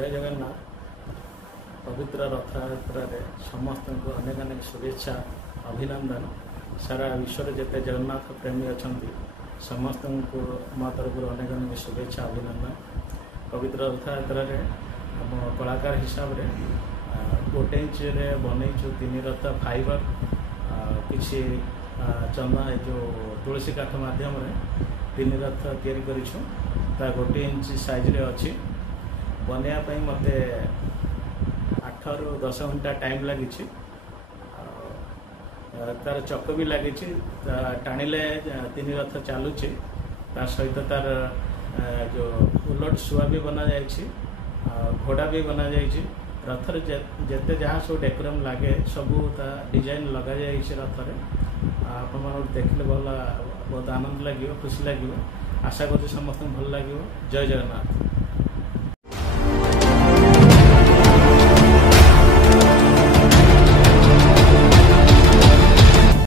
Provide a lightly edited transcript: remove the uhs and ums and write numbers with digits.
जय जगन्नाथ। पवित्र रथयात्रा समस्त को अनेक अनेक शुभेच्छा अभिनंदन। सारा विश्व जिते जगन्नाथ प्रेमी अच्छा समस्त को मो तरफ अनेक अनेक शुभेच्छा अभिनंदन। पवित्र रथयात्रा आम कलाकार हिसाब से गोटे इंच बनईचु 3 रथ फाइबर किसी चंदा जो तुलसी काठ मध्यम 3 रथ तैयारी करिछु। गोटे इंच साइज रे अच्छी बनवाई मत 8 ରୁ 10 घंटा टाइम लगी। तार चक भी लगी टाणिले 3 रथ चलुची सहित तार जो उलट शुआ भी बना जाइए, घोड़ा भी बना जाइए। रथर जिते जहाँ सब डेकोरम लगे सबू डिजाइन लगा जाइए रथरे। आप देखले भल बहुत आनंद लगे, खुशी लगे। आशा करूँ समस्त भल लगे। जय जगन्नाथ।